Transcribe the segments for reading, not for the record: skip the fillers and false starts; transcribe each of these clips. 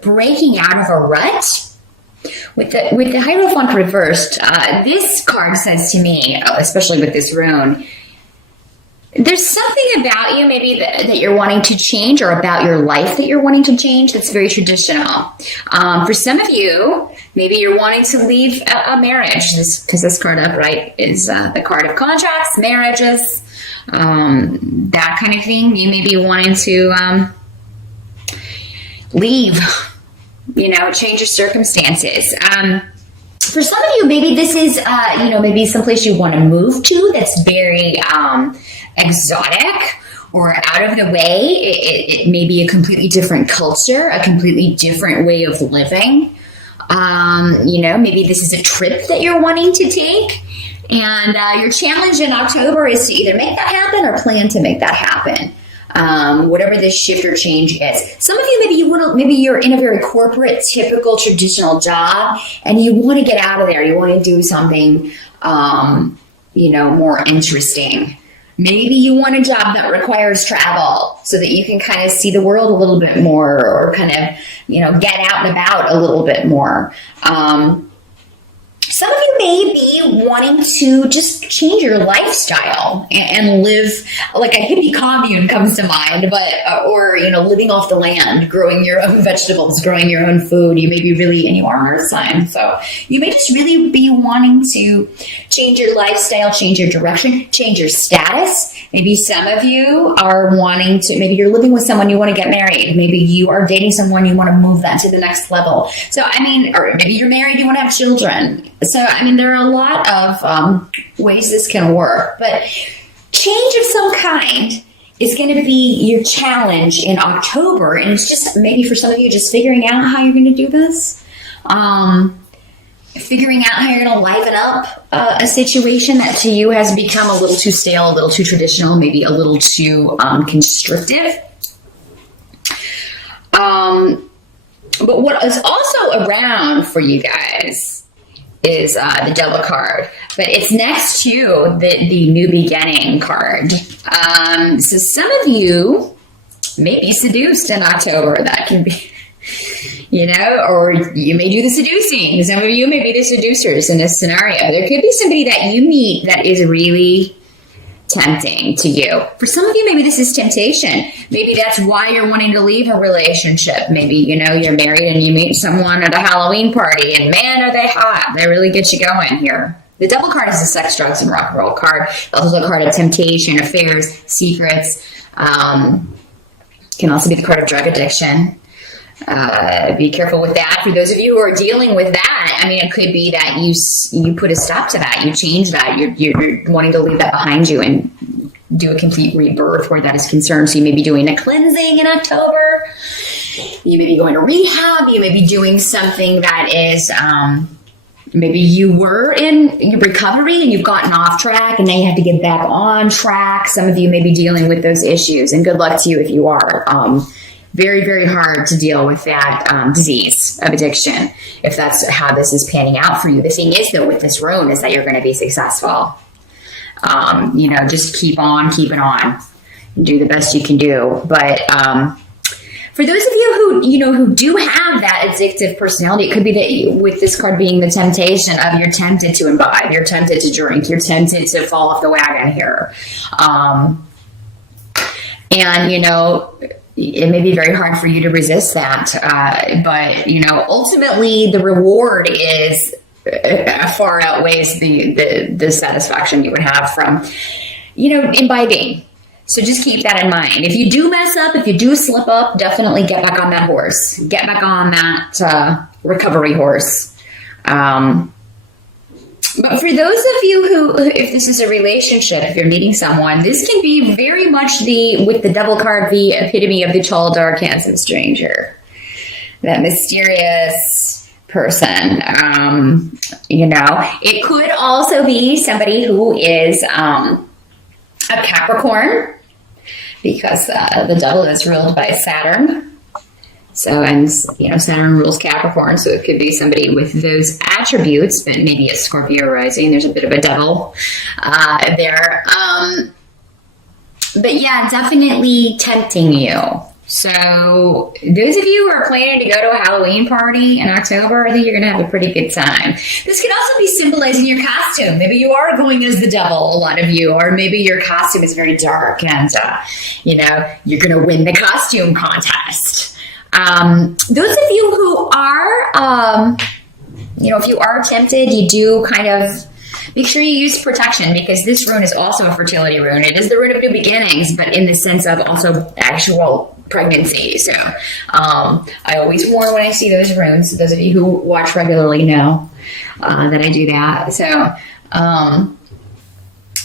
breaking out of a rut. With the Hierophant reversed, this card says to me, especially with this rune, there's something about you maybe that you're wanting to change, or about your life that you're wanting to change, that's very traditional. For some of you, maybe you're wanting to leave a marriage, because this card upright is the card of contracts, marriages, that kind of thing. You may be wanting to leave, change your circumstances. For some of you, maybe this is, maybe someplace you want to move to that's very exotic or out of the way. It may be a completely different culture, a completely different way of living. Maybe this is a trip that you're wanting to take. And your challenge in October is to either make that happen or plan to make that happen. Whatever this shift or change is. Some of you, maybe you're in a very corporate, typical, traditional job, and you want to get out of there. You want to do something, more interesting. Maybe you want a job that requires travel so that you can kind of see the world a little bit more, or kind of, get out and about a little bit more. Some of you may be wanting to just change your lifestyle and live like a hippie commune comes to mind, but living off the land, growing your own vegetables, growing your own food. You may be really, and you are an earth sign, so you may just really be wanting to change your lifestyle, change your direction, change your status. Maybe some of you are wanting to, maybe you're living with someone, you want to get married. Maybe you are dating someone, you want to move that to the next level. So, or maybe you're married, you want to have children. So, there are a lot of ways this can work, but change of some kind is going to be your challenge in October. And it's just maybe for some of you, just figuring out how you're going to do this. Figuring out how you're going to liven up a situation that to you has become a little too stale, a little too traditional, maybe a little too constrictive. But what is also around for you guys is the Devil card, but it's next to the New Beginning card. So some of you may be seduced in October. That can be, or you may do the seducing. Some of you may be the seducers in this scenario. There could be somebody that you meet that is really tempting to you. For some of you, maybe this is temptation. Maybe that's why you're wanting to leave a relationship. Maybe, you're married and you meet someone at a Halloween party, and man, are they hot. They really get you going here. The Devil card is a sex, drugs, and rock and roll card. It's also a card of temptation, affairs, secrets. Can also be the card of drug addiction. Be careful with that. For those of you who are dealing with that, it could be that you put a stop to that. You change that. You're wanting to leave that behind you and do a complete rebirth where that is concerned. So you may be doing a cleansing in October. You may be going to rehab. You may be doing something that is, maybe you were in recovery and you've gotten off track and now you have to get back on track. Some of you may be dealing with those issues, and good luck to you if you are. Very, very hard to deal with that disease of addiction, if that's how this is panning out for you. The thing is, though, with this rune is that you're going to be successful. Just keep on keeping on and do the best you can do. But for those of you who do have that addictive personality, it could be that with this card being the temptation of you're tempted to imbibe, you're tempted to drink, you're tempted to fall off the wagon here. It may be very hard for you to resist that. But ultimately the reward is far outweighs the satisfaction you would have from, imbibing. So just keep that in mind. If you do mess up, if you do slip up, definitely get back on that horse. Get back on that recovery horse. But for those of you who, if this is a relationship, if you're meeting someone, this can be very much with the Devil card, the epitome of the tall, dark, handsome stranger. That mysterious person. It could also be somebody who is a Capricorn, because the Devil is ruled by Saturn. So, and Saturn rules Capricorn, so it could be somebody with those attributes, but maybe a Scorpio rising. There's a bit of a devil there. But yeah, definitely tempting you. So those of you who are planning to go to a Halloween party in October, I think you're going to have a pretty good time. This could also be symbolizing your costume. Maybe you are going as the devil, a lot of you, or maybe your costume is very dark and, you're going to win the costume contest. Those of you who are, if you are tempted, you do kind of make sure you use protection, because this rune is also a fertility rune. It is the rune of new beginnings, but in the sense of also actual pregnancy. So I always warn when I see those runes. Those of you who watch regularly know that I do that. So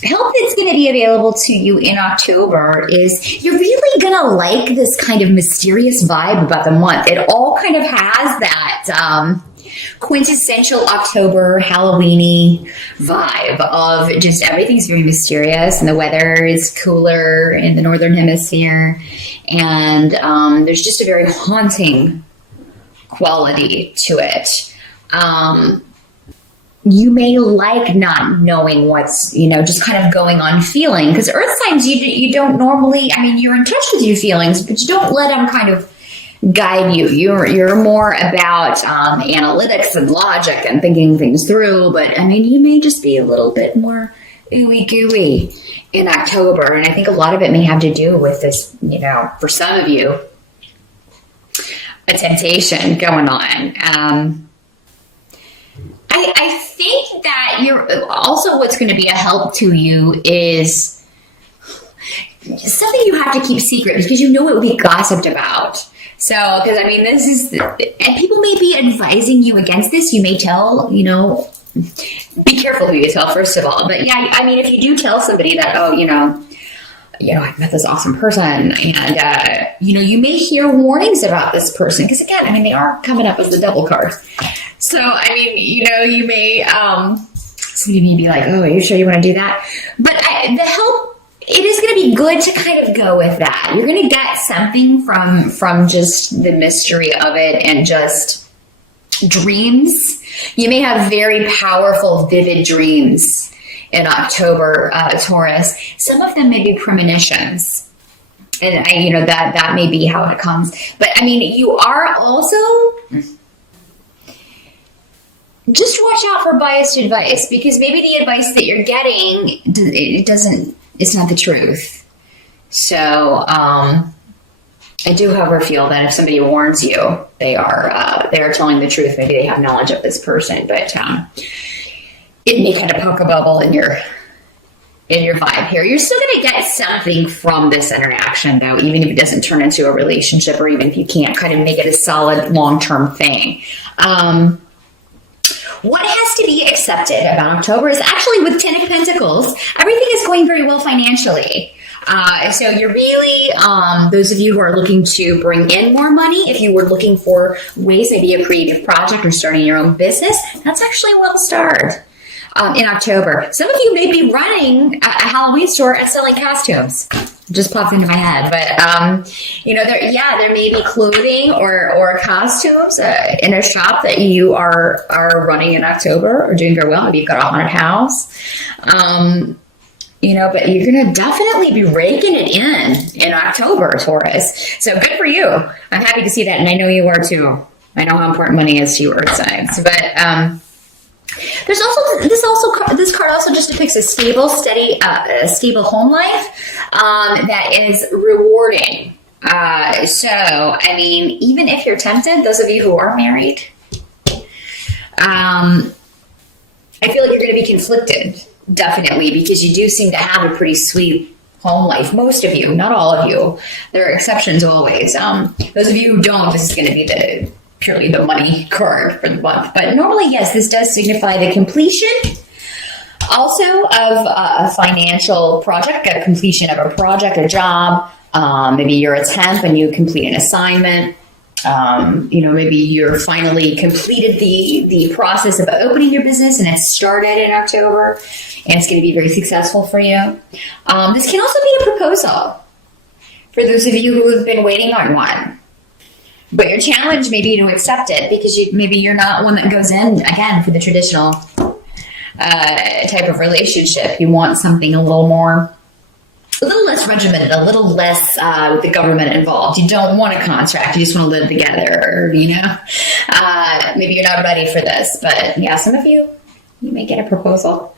help that's going to be available to you in October is you're really going to like this kind of mysterious vibe about the month. It all kind of has that quintessential October Halloween-y vibe of just everything's very mysterious, and the weather is cooler in the northern hemisphere, and there's just a very haunting quality to it. You may like not knowing what's, just kind of going on feeling, because earth signs, you don't normally, you're in touch with your feelings, but you don't let them kind of guide you. You're more about analytics and logic and thinking things through, but you may just be a little bit more ooey gooey in October, and I think a lot of it may have to do with this, for some of you, a temptation going on. I think that you're also, what's going to be a help to you is something you have to keep secret, because it will be gossiped about. So, because this is, and people may be advising you against this. You may tell, be careful who you tell, first of all. But yeah, if you do tell somebody that, I met this awesome person, and, you may hear warnings about this person, because again, they are coming up as the double card. So, you may, somebody may be like, oh, are you sure you want to do that? But the help, it is going to be good to kind of go with that. You're going to get something from just the mystery of it and just dreams. You may have very powerful, vivid dreams in October, Taurus. Some of them may be premonitions. And, that may be how it comes. But, you are also... just watch out for biased advice, because maybe the advice that you're getting, it's not the truth. So, I do, however, feel that if somebody warns you, they are telling the truth. Maybe they have knowledge of this person, but it may kind of poke a bubble in your vibe here. You're still going to get something from this interaction, though, even if it doesn't turn into a relationship, or even if you can't kind of make it a solid long-term thing. What has to be accepted about October is actually, with 10 of Pentacles, everything is going very well financially. So you're really, those of you who are looking to bring in more money, if you were looking for ways, maybe a creative project or starting your own business, that's actually well starred in October. Some of you may be running a Halloween store and selling costumes. Just popped into my head, but there may be clothing or costumes in a shop that you are running in October or doing very well. Maybe you've got a haunted house, but you're going to definitely be raking it in October, Taurus. So good for you. I'm happy to see that, and I know you are too. I know how important money is to you, earth signs, but this card also just depicts a stable, steady, stable home life that is rewarding. Even if you're tempted, those of you who are married, I feel like you're going to be conflicted, definitely, because you do seem to have a pretty sweet home life. Most of you, not all of you. There are exceptions always. Those of you who don't, this is going to be purely the money card for the month. But normally, yes, this does signify the completion also of a financial project, a completion of a project, a job. Maybe you're a temp and you complete an assignment. Maybe you're finally completed the process of opening your business and it started in October and it's going to be very successful for you. This can also be a proposal for those of you who have been waiting on one. But your challenge may be to accept it, because maybe you're not one that goes in, again, for the traditional type of relationship. You want something a little more a little less regimented, a little less with the government involved. You don't want a contract. You just want to live together, you know? Maybe you're not ready for this, but yeah, some of you may get a proposal.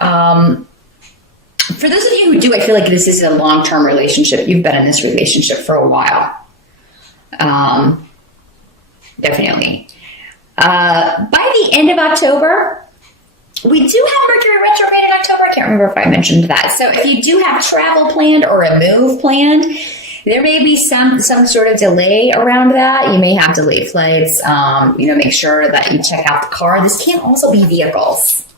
For those of you who do, I feel like this is a long-term relationship. You've been in this relationship for a while. Definitely. By the end of October, we do have Mercury retrograde in October. I can't remember if I mentioned that. So if you do have travel planned or a move planned, there may be some sort of delay around that. You may have delayed flights. Make sure that you check out the car. This can also be vehicles.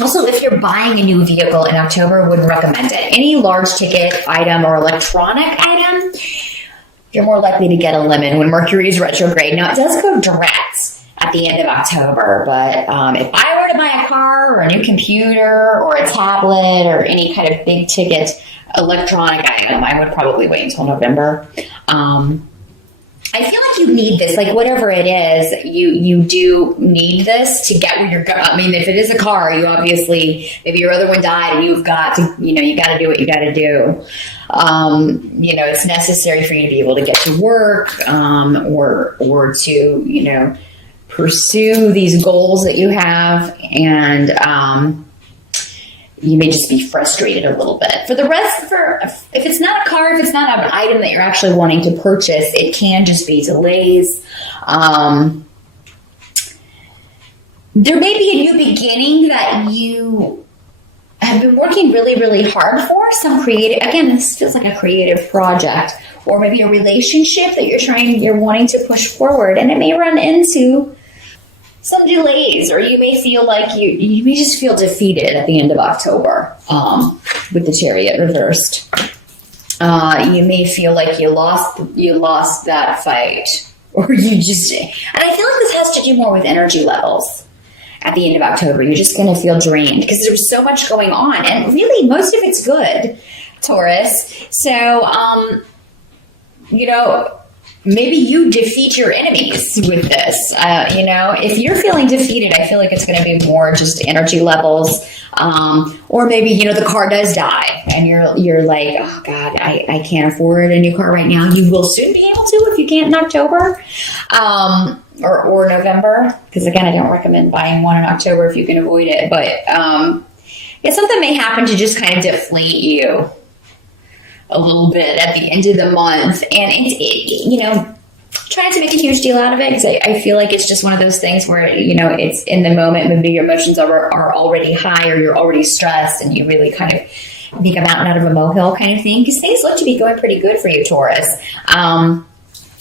Also, if you're buying a new vehicle in October, wouldn't recommend it. Any large ticket item or electronic item, you're more likely to get a lemon when Mercury is retrograde. Now, it does go direct at the end of October, but if I were to buy a car or a new computer or a tablet or any kind of big ticket electronic item, I would probably wait until November. I feel like you need this, like whatever it is, you do need this to get where you're going. I mean, if it is a car, you obviously, maybe your other one died and you've got to, you got to do what you got to do. It's necessary for you to be able to get to work, or to, pursue these goals that you have. And, you may just be frustrated a little bit. For the rest, if it's not a car, if it's not an item that you're actually wanting to purchase, it can just be delays. There may be a new beginning that you have been working really, really hard for. Some creative, again, this feels like a creative project, or maybe a relationship that you're wanting to push forward, and it may run into some delays, or you may feel like you may just feel defeated at the end of October with the Chariot reversed. You may feel like you lost that fight, or and I feel like this has to do more with energy levels. At the end of October, you're just going to feel drained because there's so much going on, and really most of it's good, Taurus. So, maybe you defeat your enemies with this. If you're feeling defeated, I feel like it's going to be more just energy levels. Or maybe, the car does die and you're like, oh God, I can't afford a new car right now. You will soon be able to if you can't in October, or November. Because again, I don't recommend buying one in October if you can avoid it. But, something may happen to just kind of deflate you a little bit at the end of the month, and try not to make a huge deal out of it, because I feel like it's just one of those things where it's in the moment. Maybe your emotions are already high, or you're already stressed, and you really kind of make a mountain out of a molehill kind of thing, because things look to be going pretty good for you, Taurus. I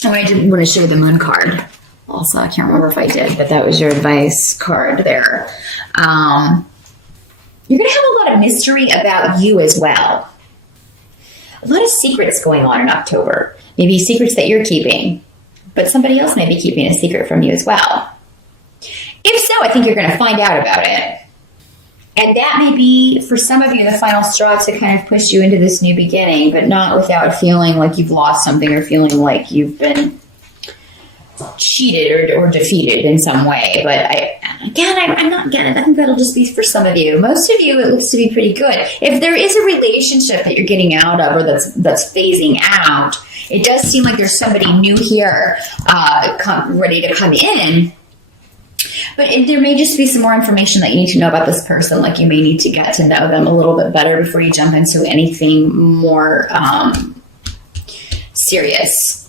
didn't want to show the moon card. Also, I can't remember if I did, but that was your advice card there. You're going to have a lot of mystery about you as well. A lot of secrets going on in October. Maybe secrets that you're keeping, but somebody else may be keeping a secret from you as well. If so, I think you're going to find out about it. And that may be, for some of you, the final straw to kind of push you into this new beginning, but not without feeling like you've lost something, or feeling like you've been cheated or defeated in some way. But I'm not getting it. I think that'll just be for some of you. Most of you, it looks to be pretty good. If there is a relationship that you're getting out of, or that's phasing out, it does seem like there's somebody new here ready to come in. But there may just be some more information that you need to know about this person. Like, you may need to get to know them a little bit better before you jump into anything more serious.